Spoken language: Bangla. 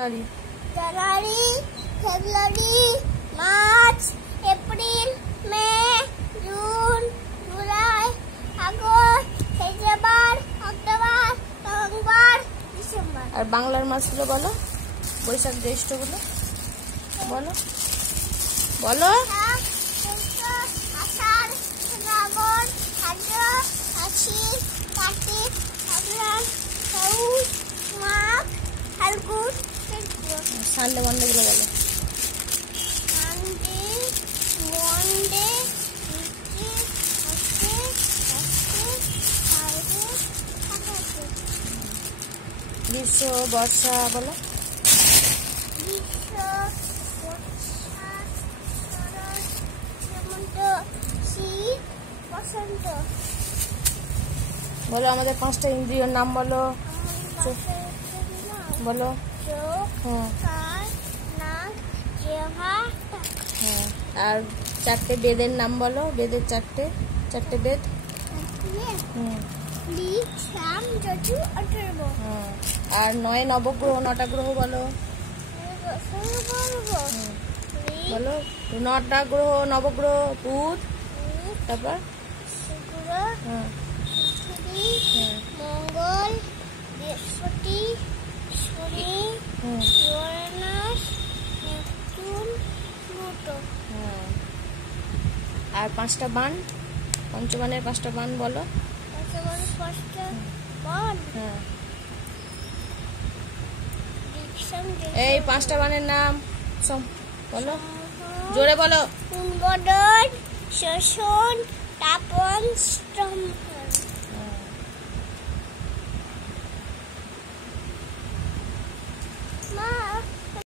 জানুয়ারি, January, February, March, April, May, June, July, August, September, October, November, December. আর বাংলার মাসগুলো বলো, বৈশাখ জ্যৈষ্ঠগুলো বলো বলো। আষাঢ়, শ্রাবণ, ভাদ্র, আশ্বিন, কার্তিক, অগ্রহায়ণ, পৌষ, মাঘ, ফাল্গুন, চৈত্র। সানডে মানডেগুলো বলো। Sunday, Monday, Tuesday, Friday, Saturday. গ্রীষ্ম, বর্ষা বলো। গ্রীষ্ম, বর্ষা, শরৎ, হেমন্ত, শীত, বসন্ত। বলো আমাদের 5টা ইন্দ্রিয়র নাম বলো। বলো। চোখ, হ্যাঁ কান, নাক, জিহ্বা, হ্যাঁ। আর 4টে বেদের নাম বলো, বেদের 4টে বেদ। হুম লিখ, শ্যাম, যজু, অথর্ব। হ্যাঁ। আর 9 নবগ্রহ, 9টা গ্রহ বলো। বলো 9টা গ্রহ, নবগ্রহ। বুধ, তারপর শুক্র, হ্যাঁ পৃথিবী, হ্যাঁ মঙ্গল, বৃহস্পতি, শনি, হুম ইউরেনাস, নেপচুন, প্লুটো। হ্যাঁ। আর 5টা বান, পঞ্চবানের 5টা বান বলো। ষষ্ঠ বান, হ্যাঁ। দীক্ষাম, এই 5টা বানের নাম বলো, জোরে বলো। উদ্বোধন, শোষণ, তাপন, স্তম্ভ।